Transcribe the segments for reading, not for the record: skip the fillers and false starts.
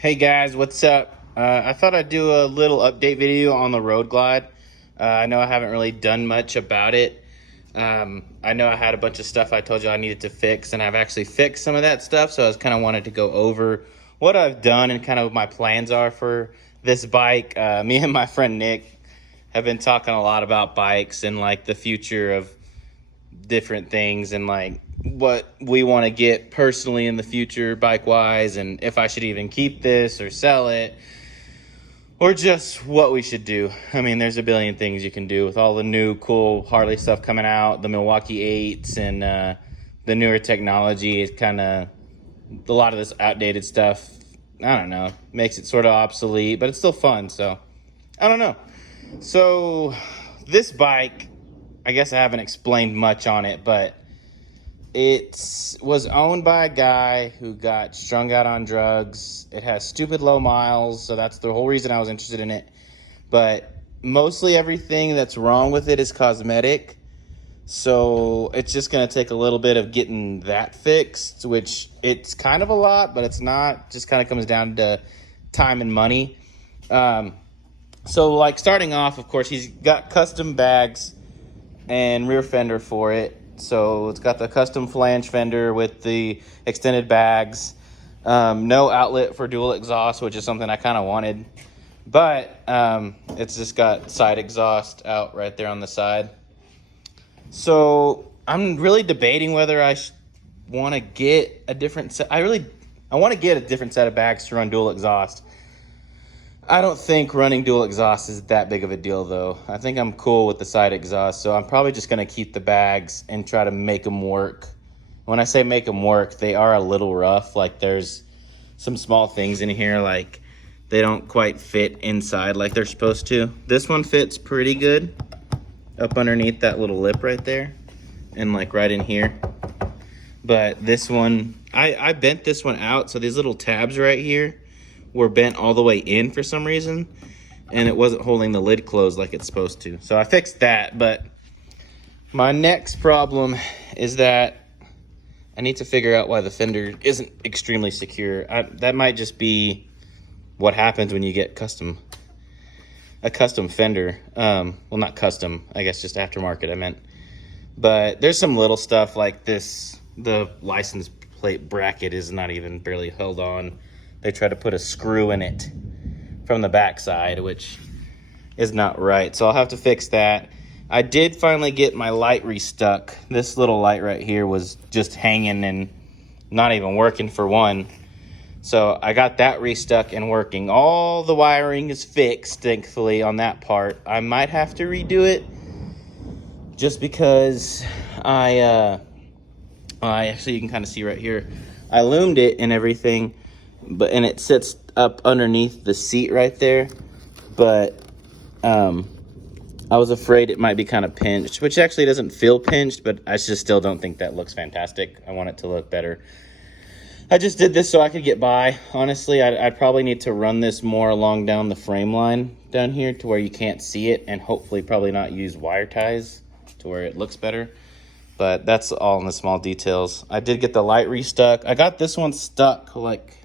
Hey guys, what's up? I thought I'd do a little update video on the Road Glide. I know I haven't really done much about it. I know I had a bunch of stuff I told you I needed to fix, and I've actually fixed some of that stuff, so I was kind of wanted to go over what I've done and kind of what my plans are for this bike. Me and my friend Nick have been talking a lot about bikes and like the future of different things and like what we want to get personally in the future bike wise, and if I should even keep this or sell it, or just what we should do. I mean, there's a billion things you can do with all the new cool Harley stuff coming out, the Milwaukee 8s and the newer technology. Is kind of a lot of this outdated stuff, I don't know, makes it sort of obsolete, but it's still fun. So I don't know. So this bike, I guess I haven't explained much on it, but it was owned by a guy who got strung out on drugs. It has stupid low miles, so that's the whole reason I was interested in it. But mostly everything that's wrong with it is cosmetic. So it's just going to take a little bit of getting that fixed, which it's kind of a lot, but it's not. Just kind of comes down to time and money. So like starting off, of course, he's got custom bags and rear fender for it. So it's got the custom flange fender with the extended bags. No outlet for dual exhaust, which is something I kind of wanted. But it's just got side exhaust out right there on the side. So I'm really debating whether I want to get a different set. I want to get a different set of bags to run dual exhaust. I don't think running dual exhaust is that big of a deal, though. I think I'm cool with the side exhaust, so I'm probably just going to keep the bags and try to make them work. When I say make them work, they are a little rough. Like, there's some small things in here, like they don't quite fit inside like they're supposed to. This one fits pretty good up underneath that little lip right there and, like, right in here. But this one, I bent this one out, so these little tabs right here were bent all the way in for some reason, and it wasn't holding the lid closed like it's supposed to. So I fixed that, but my next problem is that I need to figure out why the fender isn't extremely secure. That might just be what happens when you get a custom fender. Well, not custom, I guess just aftermarket I meant. But there's some little stuff like this. The license plate bracket is not even barely held on. They try to put a screw in it from the backside, which is not right. So I'll have to fix that. I did finally get my light restuck. This little light right here was just hanging and not even working for one. So I got that restuck and working. All the wiring is fixed, thankfully, on that part. I might have to redo it just because I actually, you can kind of see right here, I loomed it and everything. And it sits up underneath the seat right there, but I was afraid it might be kind of pinched, which actually doesn't feel pinched, but I just still don't think that looks fantastic. I want it to look better. I just did this so I could get by. Honestly, I'd probably need to run this more along down the frame line down here to where you can't see it, and hopefully probably not use wire ties to where it looks better. But that's all in the small details. I did get the light restuck. I got this one stuck, like,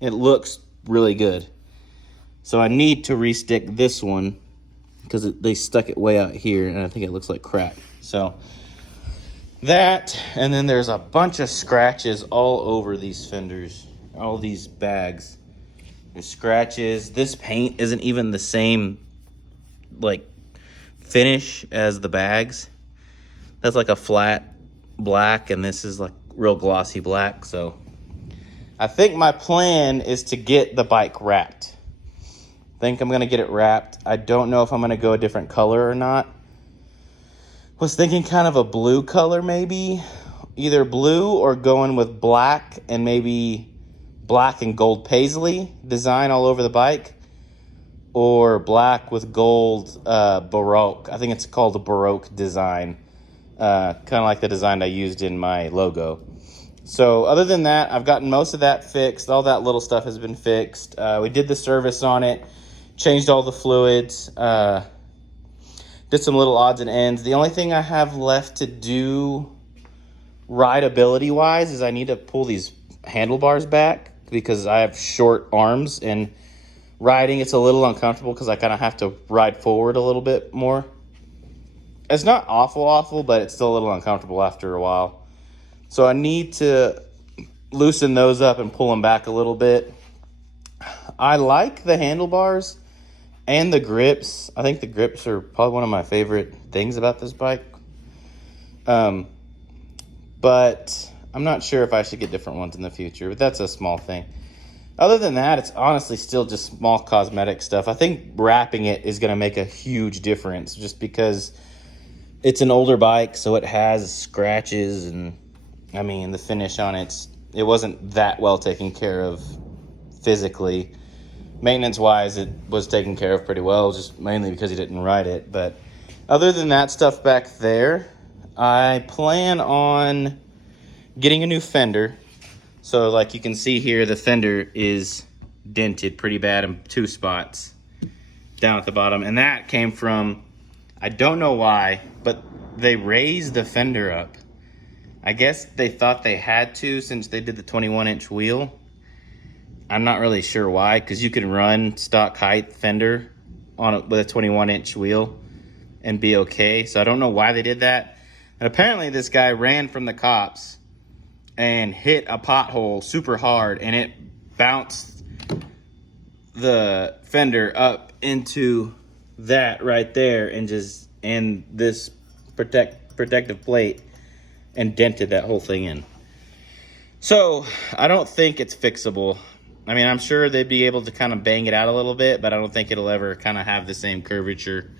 it looks really good. So I need to restick this one because they stuck it way out here and I think it looks like crap. So that, and then there's a bunch of scratches all over these fenders, all these bags. There's scratches. This paint isn't even the same, like, finish as the bags. That's like a flat black, and this is like real glossy black. So I think my plan is to get the bike wrapped. I think I'm going to get it wrapped. I don't know if I'm going to go a different color or not. Was thinking kind of a blue color maybe. Either blue or going with black and maybe black and gold paisley design all over the bike. Or black with gold Baroque. I think it's called a Baroque design. Kind of like the design I used in my logo. So other than that, I've gotten most of that fixed. All that little stuff has been fixed. We did the service on it, changed all the fluids, did some little odds and ends. The only thing I have left to do rideability-wise is I need to pull these handlebars back. because I have short arms, and riding it's a little uncomfortable because I kind of have to ride forward a little bit more. It's not awful, but it's still a little uncomfortable after a while. So I need to loosen those up and pull them back a little bit. I like the handlebars and the grips. I think the grips are probably one of my favorite things about this bike. But I'm not sure if I should get different ones in the future, but that's a small thing. Other than that, it's honestly still just small cosmetic stuff. I think wrapping it is going to make a huge difference just because it's an older bike, so it has scratches, and I mean, the finish on it wasn't that well taken care of physically. Maintenance-wise, it was taken care of pretty well, just mainly because he didn't ride it. But other than that stuff back there, I plan on getting a new fender. So like you can see here, the fender is dented pretty bad in 2 spots down at the bottom. And that came from, I don't know why, but they raised the fender up. I guess they thought they had to since they did the 21-inch wheel. I'm not really sure why, because you can run stock height fender with a 21-inch wheel and be okay. So I don't know why they did that. And apparently this guy ran from the cops and hit a pothole super hard, and it bounced the fender up into that right there, and this protective plate, and dented that whole thing in. So I don't think it's fixable. I mean, I'm sure they'd be able to kind of bang it out a little bit, but I don't think it'll ever kind of have the same curvature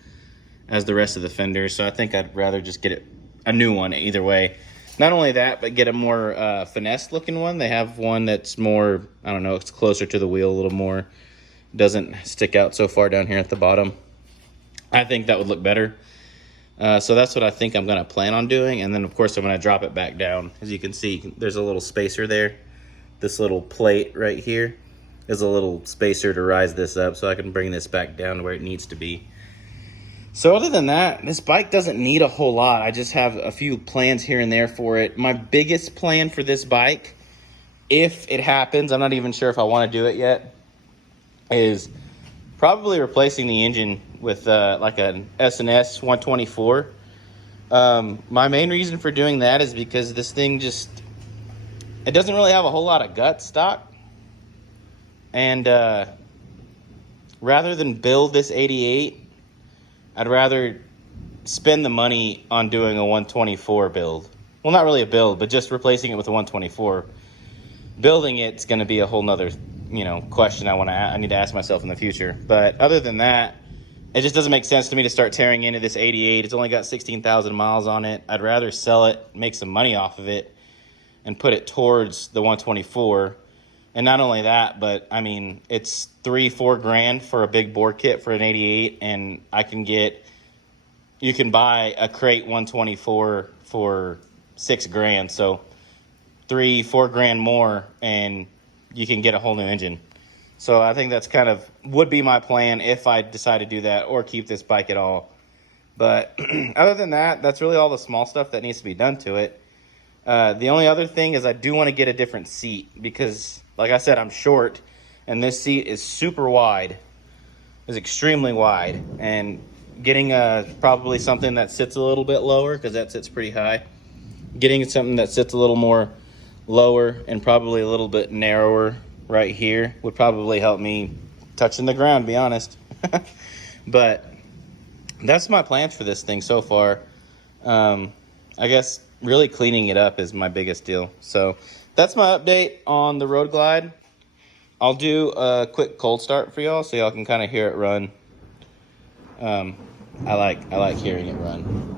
as the rest of the fender. So I think I'd rather just get a new one either way. Not only that, but get a more finesse looking one. They have one that's more, I don't know, it's closer to the wheel a little more. Doesn't stick out so far down here at the bottom. I think that would look better. So that's what I think I'm going to plan on doing. And then, of course, I'm going to drop it back down. As you can see, there's a little spacer there. This little plate right here is a little spacer to rise this up so I can bring this back down to where it needs to be. So other than that, this bike doesn't need a whole lot. I just have a few plans here and there for it. My biggest plan for this bike, if it happens, I'm not even sure if I want to do it yet, is probably replacing the engine with like an S&S 124. My main reason for doing that is because this thing it doesn't really have a whole lot of gut stock. And rather than build this 88, I'd rather spend the money on doing a 124 build. Well, not really a build, but just replacing it with a 124. Building it's going to be a whole nother, question I need to ask myself in the future. But other than that, it just doesn't make sense to me to start tearing into this 88. It's only got 16,000 miles on it. I'd rather sell it, make some money off of it, and put it towards the 124. And not only that, but I mean, it's $3-4 grand for a big bore kit for an 88, and you can buy a crate 124 for $6 grand. So $3-4 grand more, and you can get a whole new engine. So I think that's would be my plan if I decide to do that or keep this bike at all. But other than that, that's really all the small stuff that needs to be done to it. The only other thing is I do want to get a different seat because, like I said, I'm short, and this seat is super wide. It's extremely wide, and getting probably something that sits a little bit lower, because that sits pretty high. Getting something that sits a little more lower and probably a little bit narrower right here would probably help me touching the ground, to be honest. But that's my plans for this thing so far. I guess really cleaning it up is my biggest deal. So that's my update on the Road Glide. I'll do a quick cold start for y'all so y'all can kind of hear it run. I like hearing it run.